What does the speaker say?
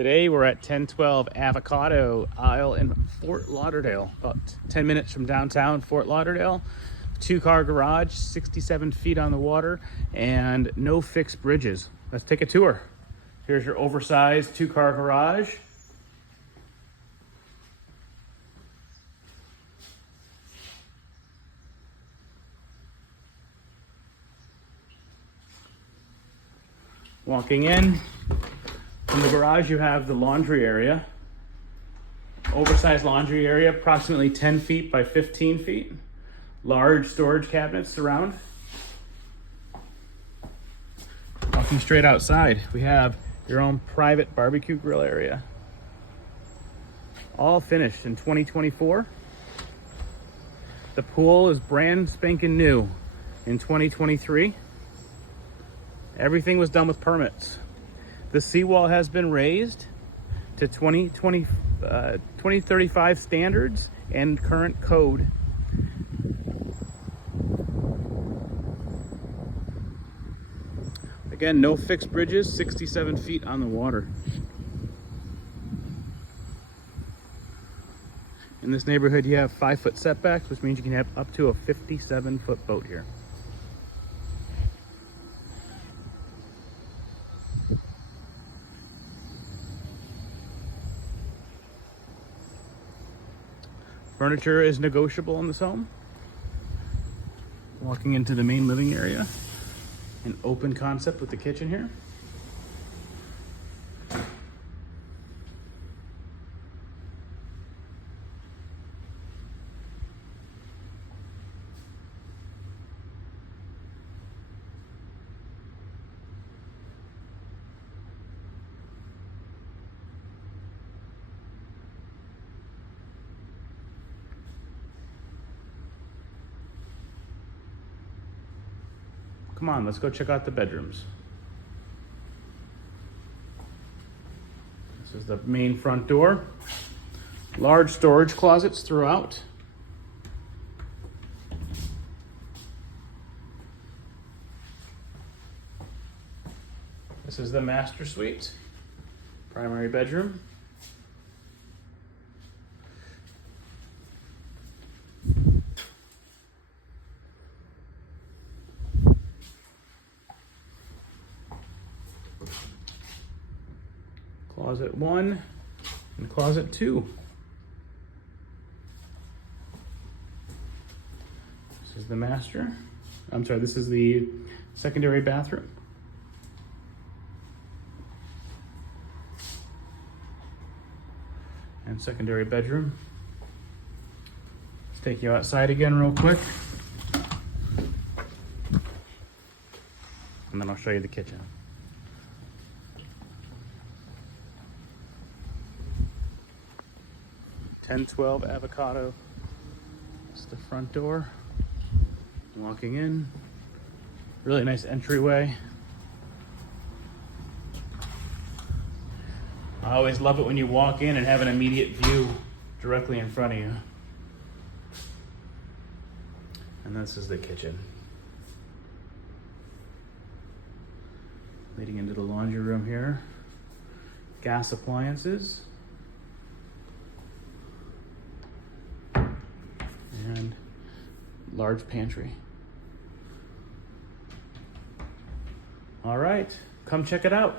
Today we're at 1012 Avocado Isle in Fort Lauderdale, about 10 minutes from downtown Fort Lauderdale. 2-car garage, 67 feet on the water, and no fixed bridges. Let's take a tour. Here's your oversized 2-car garage. Walking in the garage, you have the laundry area. Oversized laundry area, approximately 10 feet by 15 feet. Large storage cabinets surround. Walking straight outside, we have your own private barbecue grill area. All finished in 2024. The pool is brand spanking new in 2023. Everything was done with permits. The seawall has been raised to 2035 standards and current code. Again, no fixed bridges, 67 feet on the water. In this neighborhood, you have 5-foot setbacks, which means you can have up to a 57-foot boat here. Furniture is negotiable in this home. Walking into the main living area. An open concept with the kitchen here. Come on, let's go check out the bedrooms. This is the main front door. Large storage closets throughout. This is the master suite, primary bedroom. Closet 1 and closet 2. This is the master. I'm sorry, this is the secondary bathroom. And secondary bedroom. Let's take you outside again real quick. And then I'll show you the kitchen. 1012 Avocado. That's the front door. Walking in. Really nice entryway. I always love it when you walk in and have an immediate view directly in front of you. And this is the kitchen. Leading into the laundry room here. Gas appliances. And large pantry. All right, come check it out.